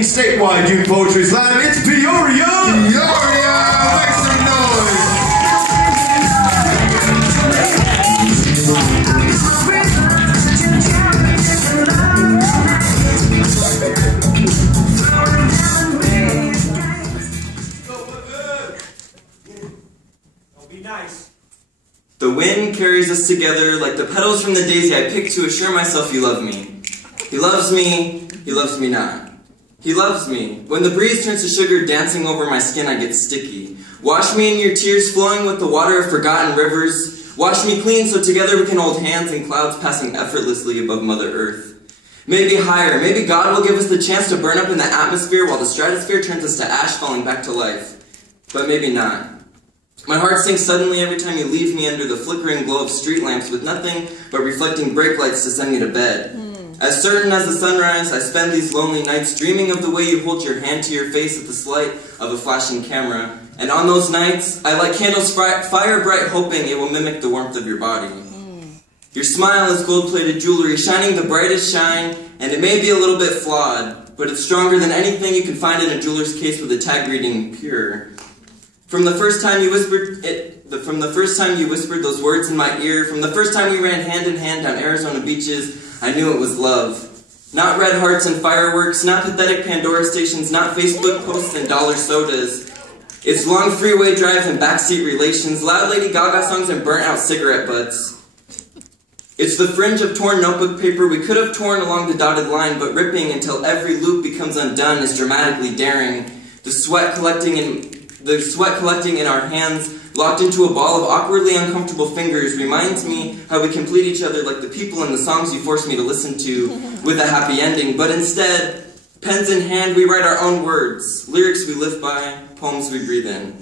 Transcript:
Statewide Youth Poetry Slam, it's Peoria! Peoria! Make some noise! Don't be nice. The wind carries us together like the petals from the daisy I picked to assure myself you love me. He loves me not. He loves me. When the breeze turns to sugar dancing over my skin, I get sticky. Wash me in your tears flowing with the water of forgotten rivers. Wash me clean so together we can hold hands in clouds passing effortlessly above Mother Earth. Maybe higher, maybe God will give us the chance to burn up in the atmosphere while the stratosphere turns us to ash falling back to life. But maybe not. My heart sinks suddenly every time you leave me under the flickering glow of street lamps with nothing but reflecting brake lights to send me to bed. As certain as the sunrise, I spend these lonely nights dreaming of the way you hold your hand to your face at the light of a flashing camera. And on those nights, I light candles fire bright, hoping it will mimic the warmth of your body. Your smile is gold-plated jewelry, shining the brightest shine, and it may be a little bit flawed, but it's stronger than anything you can find in a jeweler's case with a tag reading pure. From the first time you whispered those words in my ear, from the first time we ran hand in hand down Arizona beaches, I knew it was love. Not red hearts and fireworks, not pathetic Pandora stations, not Facebook posts and dollar sodas. It's long freeway drives and backseat relations, loud Lady Gaga songs and burnt out cigarette butts. It's the fringe of torn notebook paper we could have torn along the dotted line, but ripping until every loop becomes undone is dramatically daring. The sweat collecting in our hands, locked into a ball of awkwardly uncomfortable fingers, reminds me how we complete each other like the people in the songs you forced me to listen to with a happy ending. But instead, pens in hand, we write our own words, lyrics we live by, poems we breathe in.